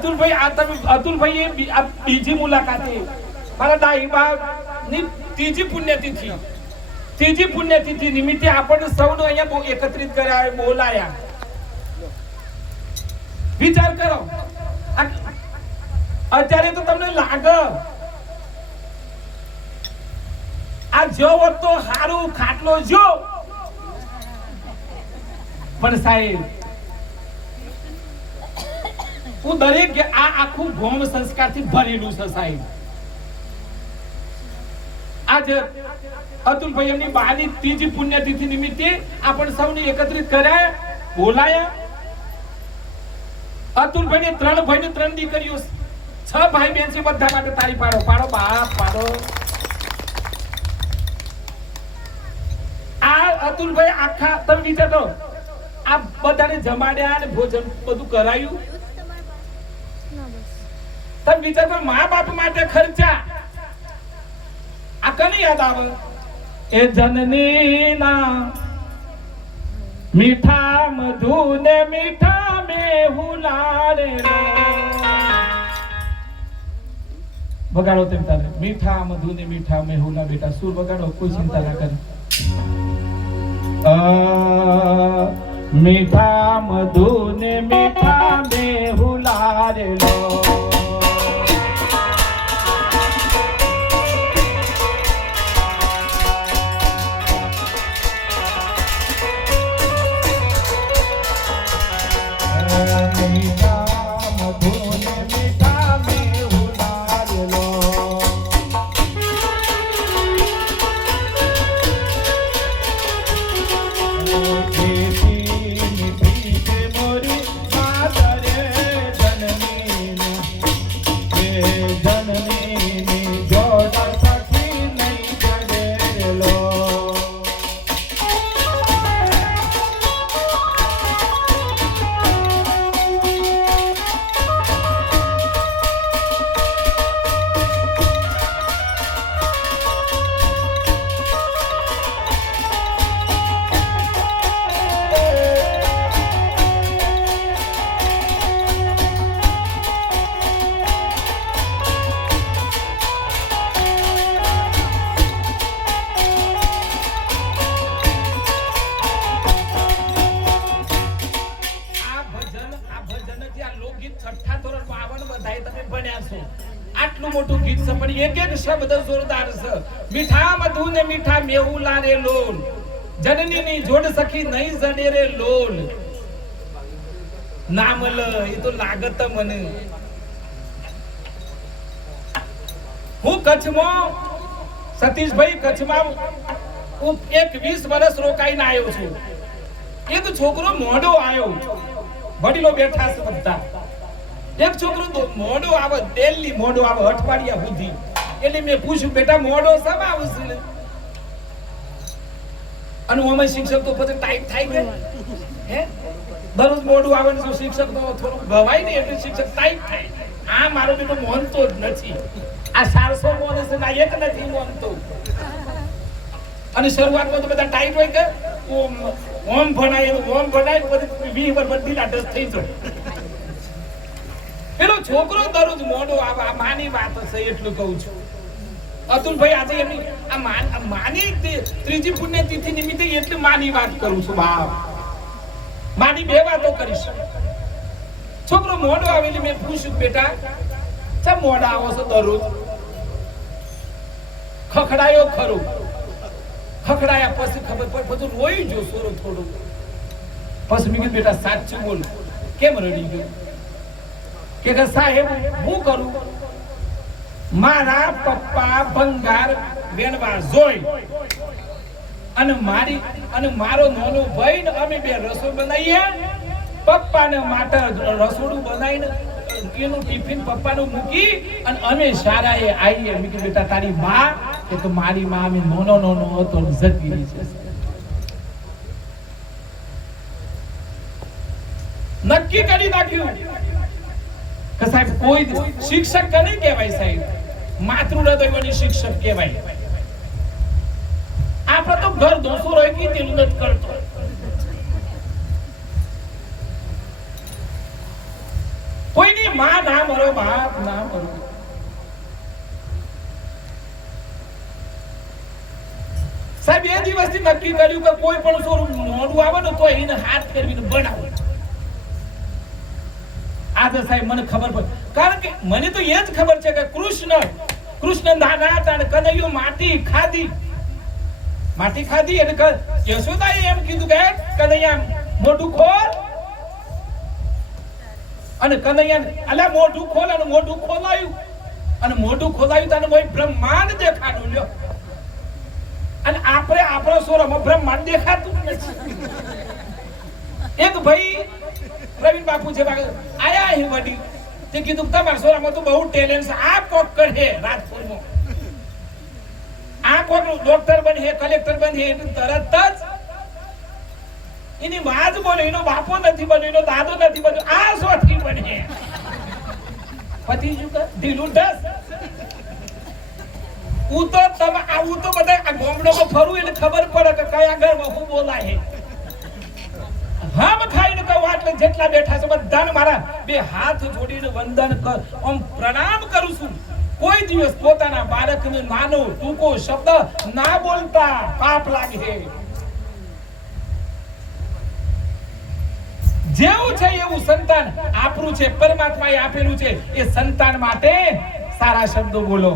અતુલભાઈ આ તમે અતુલભાઈ આ બીજી મુલાકાતે મારા દાઈબા ની ત્રીજી પુણ્યતિથિ નિમિત્તે આપણને સૌને અહીંયા એકત્રિત કર્યા બોલાયા. વિચાર કરો અત્યારે તો તમને લાગે આ જો તો હારું ખાટલો જો પણ સાહેબ હું દરેક આ આખું ગોમ સંસ્કારથી ભરેલું છે સાહેબ. આજે અતુલભાઈ એમની બાની ત્રીજી પુણ્યતિથિ નિમિત્તે આપણે સૌને એકત્રિત કર્યા બોલાયા. અતુલભાઈ ને 3 ભાઈ ને 3 દીકરીઓ 6 ભાઈ બહેન છે. બધા માટે તાળી પાડો પાડો બાપ પાડો. આ અતુલભાઈ આખા તમે વિચારો આ બધાને જમાડ્યા અને ભોજન બધું કરાયું. તમે વિચારો મા બાપ માટે ખર્ચા આ કને યાદ આવે એ જનની ના મીઠા મધુ ને મીઠા મેહુલા રે વગાડો તેમ તારે મીઠા મધુ ને મીઠા મેહુલા બેટા સુર વગાડો કોઈ ચિંતા ના કરે. મીઠા મધુ ને મીઠા મેહુલા રે લો આટલું મોટું ગીત છે પણ એક એક શબ્દ જોરદાર છે. મીઠા મધુ ને મીઠા મેહુલા રે લોલ જનની ની જોડ સખી નહીં જડે રે લોલ નામલ એ તો લાગત મને. હું કચ્છમાં સતીશભાઈ કચ્છમાં એક 20 વર્ષ રોકાઈને આવ્યો છું. એક છોકરો મોડો આવ્યો વડીલો બેઠા છે બધા. એક છોકરો તો મોડો આવે દિલ્હી મોડો આવે અઠવાડિયા સુધી. એટલે મેં પૂછ્યું બેટા મોડો સમ આવશે ને અને અમે શિક્ષક તો પછી ટાઈમ થાય કે હે દરરોજ મોડું આવે ને શિક્ષક તો થોડું ગવાય ને એટલે શિક્ષક ટાઈમ થાય. આ મારો બેટો મોનતો જ નથી. આ 400 મોને છે ના એક નથી મોનતો. અને શરૂઆતમાં તો બધા ટાઈટ હોય કે ઓમ ભણાય પછી 20 વર્ષ ઢીલા ઢસ થઈ જાય. પેલો છોકરો દરરોજ મોડો આવે. આ માની વાત છે એટલું કહું છું. અતુલભાઈ આજે એમની આ માની ત્રીજી પુણ્યતિથિ નિમિત્તે એટલી માની વાત કરું છું. બાપ માની 2 વાતો કરીશ. છોકરો મોડો આવેલી મેં પૂછ્યું બેટા ચા મોડા આવો છો દરરોજ? ખખડાયો ખરું. ખખડાયા પછી ખબર પડી બધું રોઈ જો સોરો થોડું. પછી મેં કીધું બેટા સાચું બોલ કેમ રડી ગયો? કે સાહેબ હું કરું મારા પપ્પા ભંગાર વેણવા જોઈ અને મારો નાનો ભાઈ ને અમે 2 રસોઈ બનાવીએ. પપ્પાને માટે રસોડું બનાવીને એનું ટિફિન પપ્પાનું મૂકી અને અમે શાળાએ આવીએ. મેં કીધું બેટા તારી માં કે તો મારી માં અમે નાનો હતો જતી રહી છે. નક્કી કરી નાખ્યું કે સાહેબ કોઈ શિક્ષક કે નહીં કહેવાય સાહેબ, માતૃ હૃદયવાળી શિક્ષક કહેવાય. આપણે તો ઘર દોષો રહી ગઈ તેનું નથી કરતો. કોઈની માં ના મરો, બાપ ના મરો. સાહેબ એ દિવસથી નક્કી કર્યું કે કોઈ પણ છોરું મોઢું આવે ને તો એને હાથ ફેરવીને બનાવો. આજે સાહેબ મને ખબર પડી, કારણ કે મને તો એ જ ખબર છે કે કૃષ્ણ નાના હતા અને કનૈયો માટી ખાધી એટલે યશોદાએ એમ કીધું કે કનૈયા મોઢું ખોલ, અને કનૈયા અલા મોઢું ખોલ, અને મોઢું ખોલાયું, અને મોઢું ખોલાયું તને કોઈ બ્રહ્માંડ દેખાડું લ્યો. અને આપણે આપણો સોરામાં બ્રહ્માંડ દેખાતું નથી. એક ભાઈ પ્રવીણ બાપુ છે આયા હે વડી, તે કીધું તમારા સોરામાં તો બહુ ટેલેન્ટ છે, આ કોક કરે રાજપુરમાં, આ કોક ડોક્ટર બને, કલેક્ટર બને, તરત જ એની માં જ બોલે, એનો બાપો નથી બન્યો, એનો દાદો નથી બન્યો, આ સોથી બને. પતિ શું કર ઢીલું ઢસ. હું તો બધા આ ગોમડોમાં ફરું એટલે ખબર પડે કે કયા ઘરમાં શું બોલાય. હમ ખાઈને કહું એટલે જેટલા બેઠા છે બધાને મારા બે હાથ જોડીને વંદન કર, પ્રણામ કરું છું. કોઈ દિવસ પોતાના બાળકને નાનો ટૂંકો શબ્દ ના બોલતા, પાપ લાગે. જેવું છે એવું સંતાન આપણું છે, પરમાત્માએ આપેલું છે. એ સંતાન માટે સારા શબ્દો બોલો.